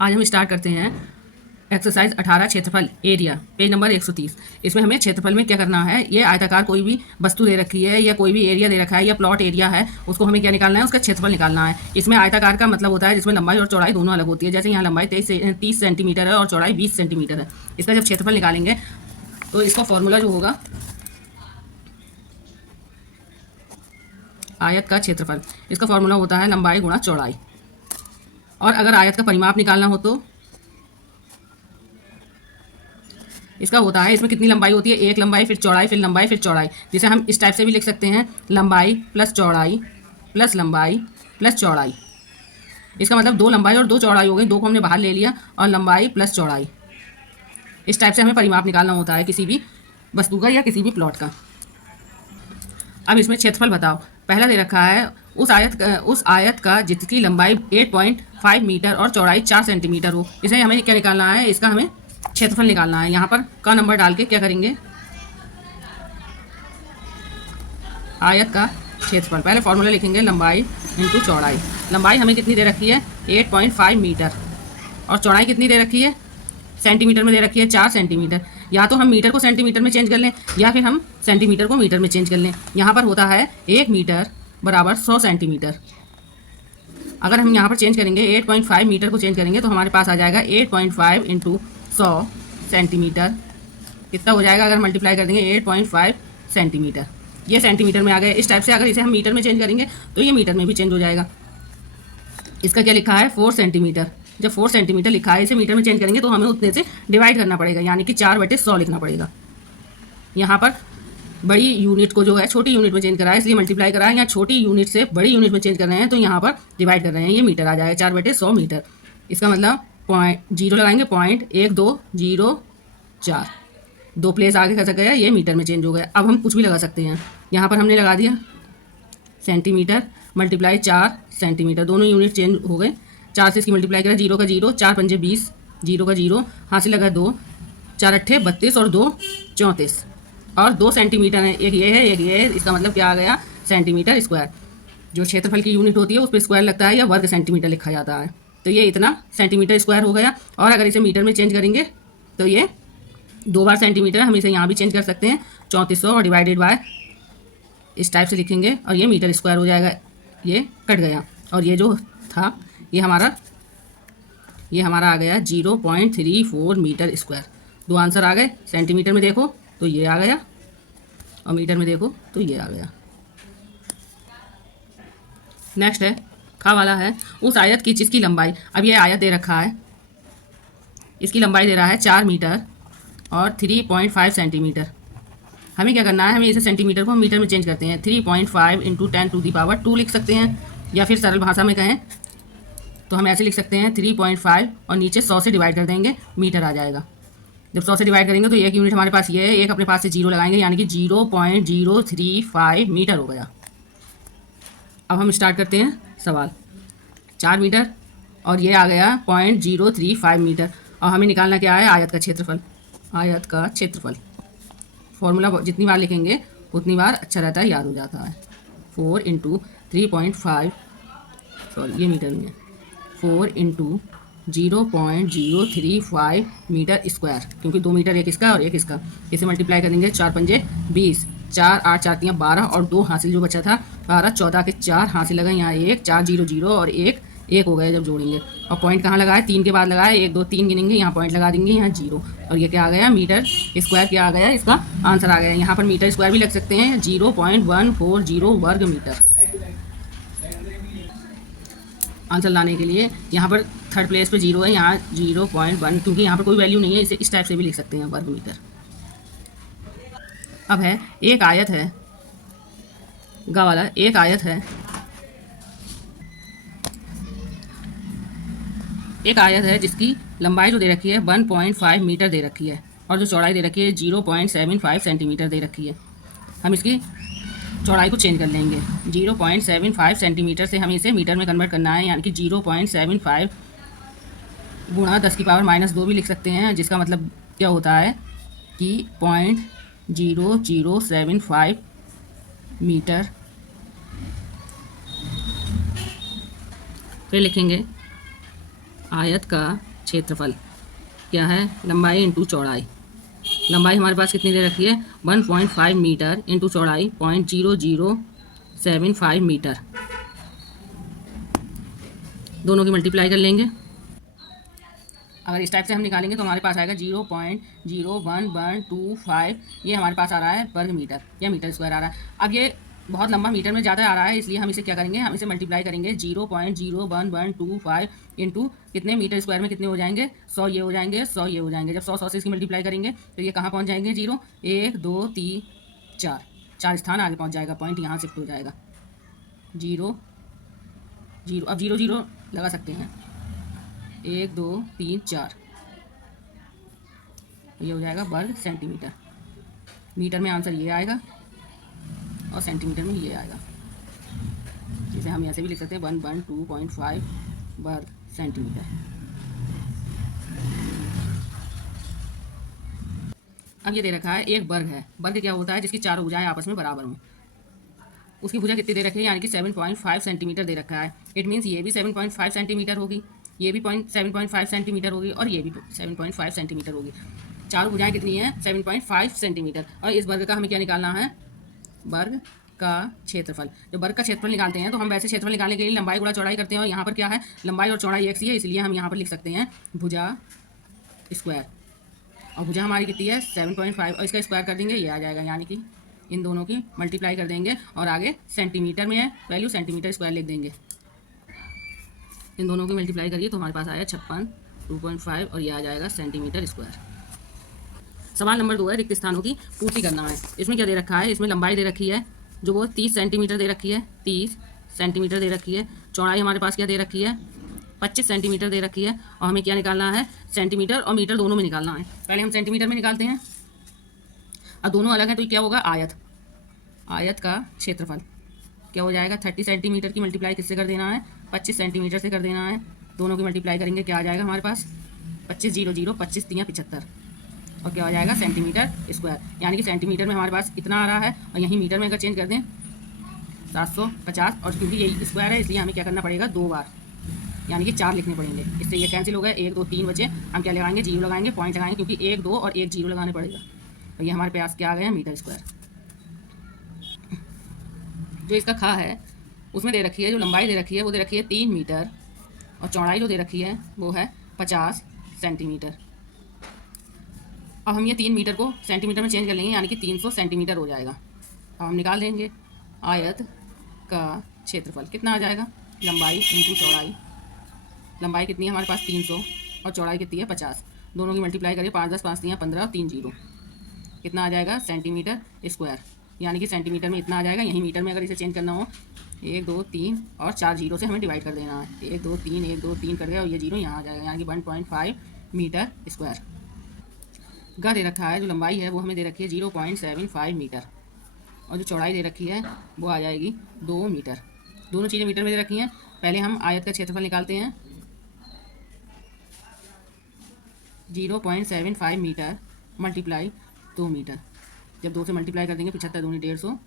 आज हम स्टार्ट करते हैं एक्सरसाइज 18 क्षेत्रफल एरिया पेज नंबर 130। इसमें हमें क्षेत्रफल में क्या करना है, ये आयताकार कोई भी वस्तु दे रखी है या कोई भी एरिया दे रखा है या प्लॉट एरिया है, उसको हमें क्या निकालना है, उसका क्षेत्रफल निकालना है। इसमें आयताकार का मतलब होता है जिसमें लंबाई और चौड़ाई दोनों अलग होती है। जैसे यहाँ लंबाई 30 सेंटीमीटर है और चौड़ाई 20 सेंटीमीटर है। इसका जब क्षेत्रफल निकालेंगे तो इसका फॉर्मूला जो होगा आयत का क्षेत्रफल, इसका फॉर्मूला होता है लंबाई गुणा चौड़ाई। और अगर आयत का परिमाप निकालना हो तो इसका होता है, इसमें कितनी लंबाई होती है, एक लंबाई फिर चौड़ाई फिर लंबाई फिर चौड़ाई। जिसे हम इस टाइप से भी लिख सकते हैं, लंबाई प्लस चौड़ाई प्लस लंबाई प्लस चौड़ाई। इसका मतलब दो लंबाई और दो चौड़ाई हो गई, दो को हमने बाहर ले लिया और लंबाई प्लस चौड़ाई। इस टाइप से हमें परिमाप निकालना होता है किसी भी वस्तु का या किसी भी प्लॉट का। अब इसमें क्षेत्रफल बताओ। पहला दे रखा है उस आयत का जिसकी लंबाई 8.5 मीटर और चौड़ाई 4 सेंटीमीटर हो। इसे हमें क्या निकालना है, इसका हमें क्षेत्रफल निकालना है। यहाँ पर का नंबर डाल के क्या करेंगे, आयत का क्षेत्रफल। पहले फॉर्मूला लिखेंगे लंबाई इंटू चौड़ाई। लंबाई हमें कितनी दे रखी है, 8.5 मीटर और चौड़ाई कितनी दे रखी है, सेंटीमीटर में दे रखी है 4 सेंटीमीटर। या तो हम मीटर को सेंटीमीटर में चेंज कर लें या फिर हम सेंटीमीटर को मीटर में चेंज कर लें। यहाँ पर होता है 1 मीटर बराबर 100 सेंटीमीटर। अगर हम यहाँ पर चेंज करेंगे 8.5 मीटर को चेंज करेंगे तो हमारे पास आ जाएगा 8.5 इंटू 100 सेंटीमीटर। कितना हो जाएगा, अगर मल्टीप्लाई कर देंगे 8.5 सेंटीमीटर। ये सेंटीमीटर में आ गए। इस टाइप से अगर इसे हम मीटर में चेंज करेंगे तो ये मीटर में भी चेंज हो जाएगा। इसका क्या लिखा है, 4 सेंटीमीटर। जब 4 सेंटीमीटर लिखा है, इसे मीटर में चेंज करेंगे तो हमें उतने से डिवाइड करना पड़ेगा, यानी कि 4/100 लिखना पड़ेगा। यहाँ पर बड़ी यूनिट को जो है छोटी यूनिट में चेंज करा है, इसलिए मल्टीप्लाई करा है। यहाँ छोटी यूनिट से बड़ी यूनिट में चेंज कर रहे हैं तो यहाँ पर डिवाइड कर रहे हैं, ये मीटर आ जाएगा, 4/100 मीटर। इसका मतलब जीरो लगाएंगे, 0.1204, 2 प्लेस आगे खसक गया, ये मीटर में चेंज हो गया। अब हम कुछ भी लगा सकते हैं। यहाँ पर हमने लगा दिया सेंटीमीटर मल्टीप्लाई 4 सेंटीमीटर, दोनों यूनिट चेंज हो गए। 4 से इसकी मल्टीप्लाई करा, 0 का 0, 4 पंजे 20, 0 का 0, हाथ से लगा 2, 4 अट्ठे 32 और 2 34 और 2 सेंटीमीटर है, एक ये है एक ये है। इसका मतलब क्या आ गया, सेंटीमीटर स्क्वायर। जो क्षेत्रफल की यूनिट होती है उस पर स्क्वायर लगता है या वर्ग सेंटीमीटर लिखा जाता है। तो ये इतना सेंटीमीटर स्क्वायर हो गया। और अगर इसे मीटर में चेंज करेंगे तो ये 2 बार सेंटीमीटर, हम इसे यहाँ भी चेंज कर सकते हैं, 3400 और डिवाइडेड बाय इस टाइप से लिखेंगे और ये मीटर स्क्वायर हो जाएगा। ये कट गया और ये जो था ये हमारा आ गया 0.34 मीटर स्क्वायर। 2 आंसर आ गए। सेंटीमीटर में देखो तो ये आ गया और मीटर में देखो तो ये आ गया। नेक्स्ट है खा वाला है, उस आयत की जिसकी लंबाई, अब ये आयत दे रखा है, इसकी लंबाई दे रहा है 4 मीटर और 3.5 सेंटीमीटर। हमें क्या करना है, हमें इसे सेंटीमीटर को मीटर में चेंज करते हैं। 3.5 इंटू 10⁻² लिख सकते हैं, या फिर सरल भाषा में कहें तो हम ऐसे लिख सकते हैं 3.5 और नीचे 100 से डिवाइड कर देंगे, मीटर आ जाएगा। जब 100 से डिवाइड करेंगे तो एक यूनिट हमारे पास ये है, एक अपने पास से 0 लगाएंगे, यानी कि 0.035 मीटर हो गया। अब हम स्टार्ट करते हैं सवाल। 4 मीटर और ये आ गया 0.035 मीटर और हमें निकालना क्या है, आयत का क्षेत्रफल। आयत का क्षेत्रफल फॉर्मूला जितनी बार लिखेंगे उतनी बार अच्छा रहता है, याद हो जाता है। 4 इंटू 3.5, सॉरी ये मीटर में है, 4 इंटू 0.035 मीटर स्क्वायर, क्योंकि 2 मीटर एक इसका और एक इसका। इसे मल्टीप्लाई करेंगे, 4 पंजे 20, 4 8 4 3 12 और 2 हासिल जो बचा था 12, 14 के 4 हासिल लगा, यहाँ 1 4 0 0 और 1 1 हो गया जब जोड़ेंगे। और पॉइंट कहाँ लगाए, 3 के बाद लगाए, 1 2 3 गिनेंगे, यहाँ पॉइंट लगा देंगे, यहाँ 0 और ये क्या आ गया, मीटर स्क्वायर क्या आ गया, इसका आंसर आ गया। यहाँ पर मीटर स्क्वायर भी लग सकते हैं, 0.140 वर्ग मीटर। आंसर लाने के लिए यहाँ पर थर्ड प्लेस पे 0 है, यहाँ 0.1, क्योंकि यहाँ पर कोई वैल्यू नहीं है, इसे इस टाइप से भी लिख सकते हैं, वर्ग मीटर। अब है एक आयत है, गा वाला एक आयत है, एक आयत है जिसकी लंबाई जो दे रखी है 1.5 मीटर दे रखी है और जो चौड़ाई दे रखी है 0.75 सेंटीमीटर दे रखी है। हम इसकी चौड़ाई को चेंज कर लेंगे, 0.75 सेंटीमीटर से हमें इसे मीटर में कन्वर्ट करना है, यानी कि 0.75 गुणा 10⁻² भी लिख सकते हैं, जिसका मतलब क्या होता है कि 0.0075 मीटर। फिर लिखेंगे आयत का क्षेत्रफल क्या है, लंबाई इंटू चौड़ाई। लंबाई हमारे पास कितनी दे रखी है, 1.5 मीटर इंटू चौड़ाई 0.0075 मीटर। दोनों की मल्टीप्लाई कर लेंगे। अगर इस टाइप से हम निकालेंगे तो हमारे पास आएगा 0.0125, ये हमारे पास आ रहा है वर्ग मीटर या मीटर स्क्वायर आ रहा है। अब ये बहुत लंबा मीटर में ज़्यादा आ रहा है, इसलिए हम इसे क्या करेंगे, हम इसे मल्टीप्लाई करेंगे 0.01125 इंटू कितने मीटर स्क्वायर में कितने हो जाएंगे, 100 ये हो जाएंगे, 100 ये हो जाएंगे। जब 100 से इसकी मल्टीप्लाई करेंगे तो ये कहाँ पहुँच जाएंगे, 0 1 2 3 4 स्थान आगे पहुँच जाएगा, पॉइंट यहाँ शिफ्ट हो जाएगा 0 0। अब 0 0 लगा सकते हैं, 1 2 3 4, ये हो जाएगा वर्ग सेंटीमीटर। मीटर में आंसर ये आएगा और सेंटीमीटर में ये आएगा, जिसे हम ऐसे भी लिख सकते हैं 112.5 वर्ग सेंटीमीटर। अब ये दे रखा है एक वर्ग है। वर्ग क्या होता है, जिसकी चारों भुजाएं आपस में बराबर हों। उसकी भुजा कितनी दे रखी है, यानी कि 7.5 सेंटीमीटर दे रखा है। इट मीन्स ये भी 7.5 सेंटीमीटर होगी, ये भी 7.5 सेंटीमीटर होगी और ये भी 7.5 सेंटीमीटर होगी। चारों भुजाएं कितनी हैं, 7.5 सेंटीमीटर। और इस वर्ग का हमें क्या निकालना है, वर्ग का क्षेत्रफल। जब वर्ग का क्षेत्रफल निकालते हैं तो हम वैसे क्षेत्रफल निकालने के लिए लंबाई गुणा चौड़ाई करते हैं, और यहाँ पर क्या है, लंबाई और चौड़ाई एक सी है, इसलिए हम यहाँ पर लिख सकते हैं भुजा स्क्वायर। और भुजा हमारी कितनी है, 7.5, और इसका स्क्वायर कर देंगे, ये आ जाएगा, यानी कि इन दोनों की मल्टीप्लाई कर देंगे। और आगे सेंटीमीटर में है वैल्यू, सेंटीमीटर स्क्वायर लिख देंगे। इन दोनों की मल्टीप्लाई करिए तो हमारे पास आया 56 2.5 और ये आ जाएगा सेंटीमीटर स्क्वायर। सवाल नंबर 2 है, रिक्त स्थानों की पूर्ति करना है। इसमें क्या दे रखा है, इसमें लंबाई दे रखी है जो वो 30 सेंटीमीटर दे रखी है, 30 सेंटीमीटर दे रखी है। चौड़ाई हमारे पास क्या दे रखी है, 25 सेंटीमीटर दे रखी है। और हमें क्या निकालना है, सेंटीमीटर और मीटर दोनों में निकालना है। पहले हम सेंटीमीटर में निकालते हैं, अब दोनों अलग हैं तो क्या होगा, आयत। आयत का क्षेत्रफल क्या हो जाएगा, 30 सेंटीमीटर की मल्टीप्लाई किससे कर देना है, 25 सेंटीमीटर से कर देना है। दोनों की मल्टीप्लाई करेंगे, क्या आ जाएगा हमारे पास, 25 0 0 25 3 75, और क्या हो जाएगा सेंटीमीटर स्क्वायर। यानी कि सेंटीमीटर में हमारे पास इतना आ रहा है, और यहीं मीटर में अगर चेंज कर दें 750, और क्योंकि यही स्क्वायर है इसलिए हमें क्या करना पड़ेगा, 2 बार, यानी कि 4 लिखने पड़ेंगे। इससे ये कैंसिल हो गए, 1 2 3 बचे। हम क्या लगाएंगे, 0 लगाएंगे, पॉइंट लगाएंगे, क्योंकि 1 2 और 1 0 लगाने पड़ेगा। और ये हमारे पास क्या आ गया, मीटर स्क्वायर। जो इसका खा है उसमें दे रखी है, जो लंबाई दे रखी है वो दे रखी है 3 मीटर, और चौड़ाई जो दे रखी है वो है 50 सेंटीमीटर। अब हम ये 3 मीटर को सेंटीमीटर में चेंज कर लेंगे, यानी कि 300 सेंटीमीटर हो जाएगा। अब हम निकाल देंगे आयत का क्षेत्रफल कितना आ जाएगा, लंबाई इंटू चौड़ाई। लंबाई कितनी है हमारे पास 300 और चौड़ाई कितनी है 50। दोनों की मल्टीप्लाई करिए, 5 10 5 3 15 3 0, कितना आ जाएगा, सेंटीमीटर स्क्वायर। यानी कि सेंटीमीटर में इतना आ जाएगा। यहीं मीटर में अगर इसे चेंज करना हो, 1 2 3 और 4 जीरो से हमें डिवाइड कर देना है। 1 2 3 1 2 3 कर गया, और ये जीरो यहाँ आ जाएगा, यानी कि 1.5 मीटर स्क्वायर। गा दे रखा है, जो लंबाई है वो हमें दे रखी है 0.75 मीटर, और जो चौड़ाई दे रखी है वो आ जाएगी 2 मीटर। दोनों चीज़ें मीटर में दे रखी हैं। पहले हम आयत का क्षेत्रफल निकालते हैं, 0.75 मीटर मल्टीप्लाई 2 मीटर। जब 2 से मल्टीप्लाई कर देंगे, 75 दूनी 150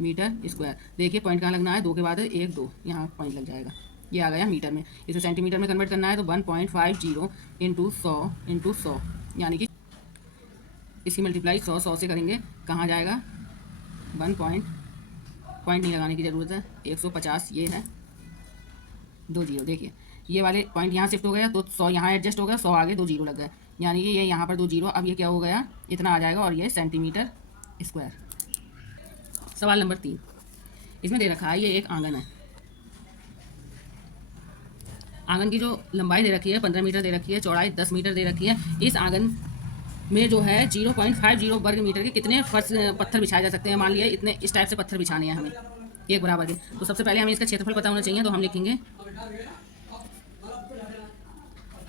मीटर स्क्वायर। देखिए पॉइंट कहाँ लगना है, 2 के बाद 1 2, यहाँ पॉइंट लग जाएगा। ये आ गया मीटर में। इसे सेंटीमीटर में कन्वर्ट करना है तो 1.50 इंटू 100, यानी कि इसकी मल्टीप्लाई 100 से करेंगे, कहाँ जाएगा, 1 पॉइंट नहीं लगाने की ज़रूरत है, 150 ये है, 2 जीरो। देखिए ये वाले पॉइंट यहाँ शिफ्ट हो गया तो 100 यहाँ एडजस्ट हो गया, 100 आगे 2 जीरो लग गए, यानी कि ये यहाँ पर 2 जीरो। अब ये क्या हो गया, इतना आ जाएगा, और ये सेंटीमीटर स्क्वायर। सवाल नंबर 3, इसमें दे रखा है ये एक आंगन है। आंगन की जो लंबाई दे रखी है 15 मीटर दे रखी है, चौड़ाई 10 मीटर दे रखी है। इस आंगन में जो है 0.50 वर्ग मीटर के कितने फर्श पत्थर बिछाए जा सकते हैं। मान लिया इतने इस टाइप से पत्थर बिछाने हैं हमें, एक बराबर के। तो सबसे पहले हमें इसका क्षेत्रफल पता होना चाहिए, तो हम लिखेंगे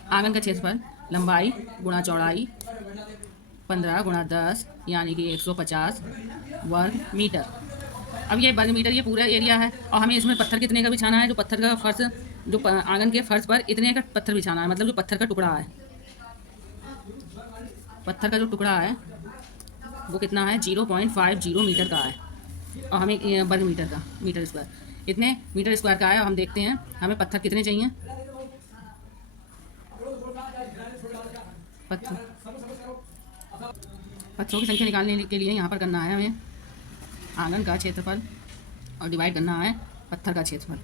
आंगन का क्षेत्रफल लंबाई गुणा चौड़ाई 15 गुणा 10, यानी कि 150 वर्ग मीटर। अब ये वर्ग मीटर ये पूरा एरिया है, और हमें इसमें पत्थर कितने का बिछाना है, जो पत्थर का फर्श, जो आंगन के फर्श पर इतने का पत्थर बिछाना है, मतलब जो पत्थर का टुकड़ा है, पत्थर का जो टुकड़ा है वो कितना है, 0.50 मीटर का है, और हमें वर्ग मीटर का, मीटर स्क्वायर, इतने मीटर स्क्वायर का है। और हम देखते हैं हमें पत्थर कितने चाहिए, पत्थर पत्थरों की संख्या निकालने के लिए यहाँ पर करना है हमें आंगन का क्षेत्रफल और डिवाइड करना है पत्थर का क्षेत्रफल।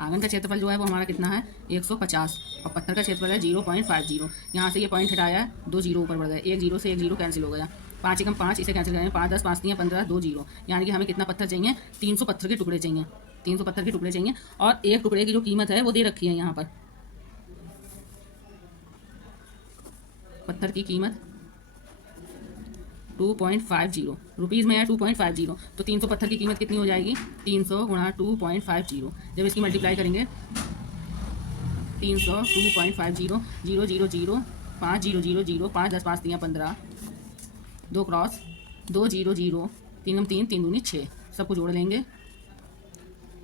आंगन का क्षेत्रफल जो है वो हमारा कितना है 150 और पत्थर का क्षेत्रफल है 0.50। यहाँ से ये पॉइंट हटाया है, 2 जीरो ऊपर बढ़ गए, 1 जीरो से 1 जीरो कैंसिल हो गया, 5 एकम 5 इसे कैंसिल करेंगे, 5 10 5 3 15 2 जीरो, यानी कि हमें कितना पत्थर चाहिए 300 पत्थर के टुकड़े चाहिए, 300 पत्थर के टुकड़े चाहिए। और एक टुकड़े की जो कीमत है वो दे रखी है यहाँ पर, पत्थर की कीमत 2.50 रुपीज़ में है 2.50, तो 300 पत्थर की कीमत कितनी हो जाएगी 300 गुणा 2.50। जब इसकी मल्टीप्लाई करेंगे 300 2.50 0 0 0 5 0 0 0 5 10 5 3 15 2 क्रॉस 2 0 0 3 3 3 दूनी 6, सबको जोड़ लेंगे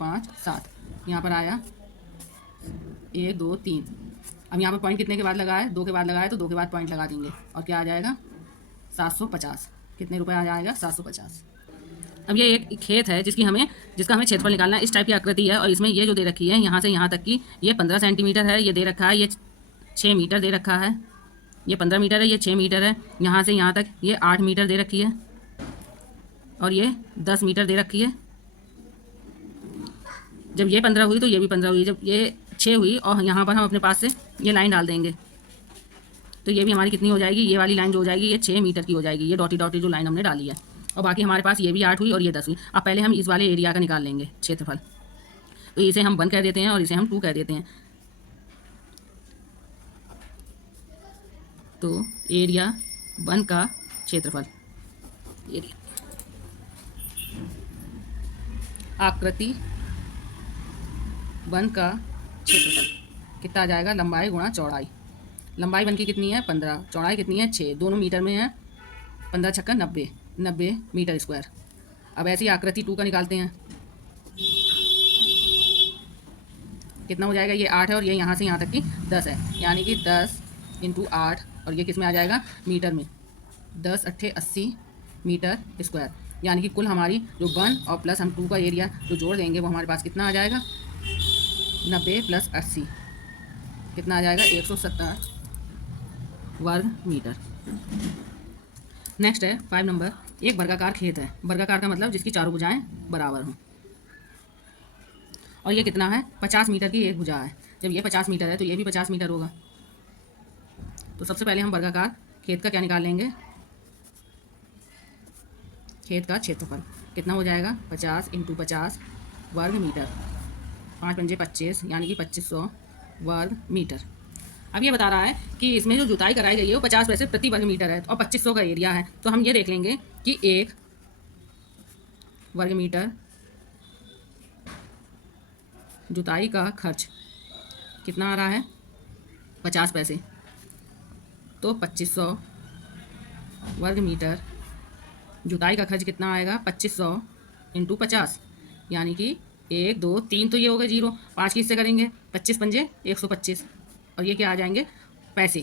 5 7, यहाँ पर आया 1 2 3। अब यहाँ पर पॉइंट कितने के बाद लगा है 2 के बाद लगा है, तो 2 के बाद पॉइंट लगा देंगे और क्या आ जाएगा 750। कितने रुपए आ जाएगा 750। अब ये एक खेत है जिसका हमें क्षेत्रफल निकालना है। इस टाइप की आकृति है और इसमें ये जो दे रखी है यहाँ से यहाँ तक की ये 15 सेंटीमीटर है, ये दे रखा है, ये 6 मीटर दे रखा है, ये 15 मीटर है, ये 6 मीटर है, यहाँ से यहाँ तक ये 8 मीटर दे रखी है और ये 10 मीटर दे रखी है। जब ये 15 हुई तो ये भी 15 हुई, जब ये 6 हुई और यहाँ पर हम अपने पास से ये लाइन डाल देंगे तो ये भी हमारी कितनी हो जाएगी, ये वाली लाइन जो हो जाएगी ये 6 मीटर की हो जाएगी, ये डॉटी डॉटी जो लाइन हमने डाली है। और बाकी हमारे पास ये भी 8 हुई और ये 10 हुई। अब पहले हम इस वाले एरिया का निकाल लेंगे क्षेत्रफल, तो इसे हम 1 कह देते हैं और इसे हम 2 कह देते हैं। तो एरिया 1 का क्षेत्रफल, एरिया आकृति 1 का क्षेत्रफल कितना आ जाएगा, लंबाई गुणा चौड़ाई। लंबाई 1 की कितनी है 15, चौड़ाई कितनी है 6, दोनों मीटर में है, 15 छक्का 90 मीटर स्क्वायर। अब ऐसी आकृति 2 का निकालते हैं, कितना हो जाएगा, ये 8 है और ये यहाँ से यहाँ तक की 10 है, यानी कि 10 × 8 और ये किस में आ जाएगा मीटर में, 10 8 80 मीटर स्क्वायर। यानी कि कुल हमारी जो 1 और प्लस हम 2 का एरिया जो जोड़ देंगे वो हमारे पास कितना आ जाएगा 90 + 80 कितना आ जाएगा 170 वर्ग मीटर। नेक्स्ट है 5 नंबर, एक वर्गाकार खेत है। वर्गाकार का मतलब जिसकी चारों भुजाएं बराबर हों और ये कितना है 50 मीटर की एक भुजा है। जब ये 50 मीटर है तो ये भी 50 मीटर होगा। तो सबसे पहले हम वर्गाकार खेत का क्या निकाल लेंगे, खेत का क्षेत्रफल कितना हो जाएगा 50 × 50 वर्ग मीटर, 5 पंजे 25 यानी कि 2500 वर्ग मीटर। अब ये बता रहा है कि इसमें जो जुताई कराई गई है वो 50 पैसे प्रति वर्ग मीटर है और 2500 का एरिया है। तो हम ये देख लेंगे कि 1 वर्ग मीटर जुताई का खर्च कितना आ रहा है 50 पैसे, तो 2500 वर्ग मीटर जुताई का खर्च कितना आएगा 2500 × 50, यानी कि 1 2 3 तो ये हो गए 0, 5 किससे करेंगे 25 पंजे 125 और ये क्या आ जाएंगे पैसे।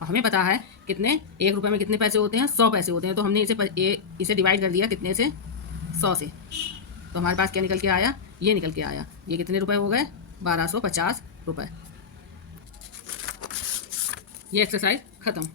और हमें पता है कितने 1 रुपये में कितने पैसे होते हैं 100 पैसे होते हैं, तो हमने इसे डिवाइड कर दिया कितने से 100 से, तो हमारे पास क्या निकल के आया, ये निकल के आया, ये कितने रुपए हो गए 1250 रुपये। ये एक्सरसाइज ख़त्म।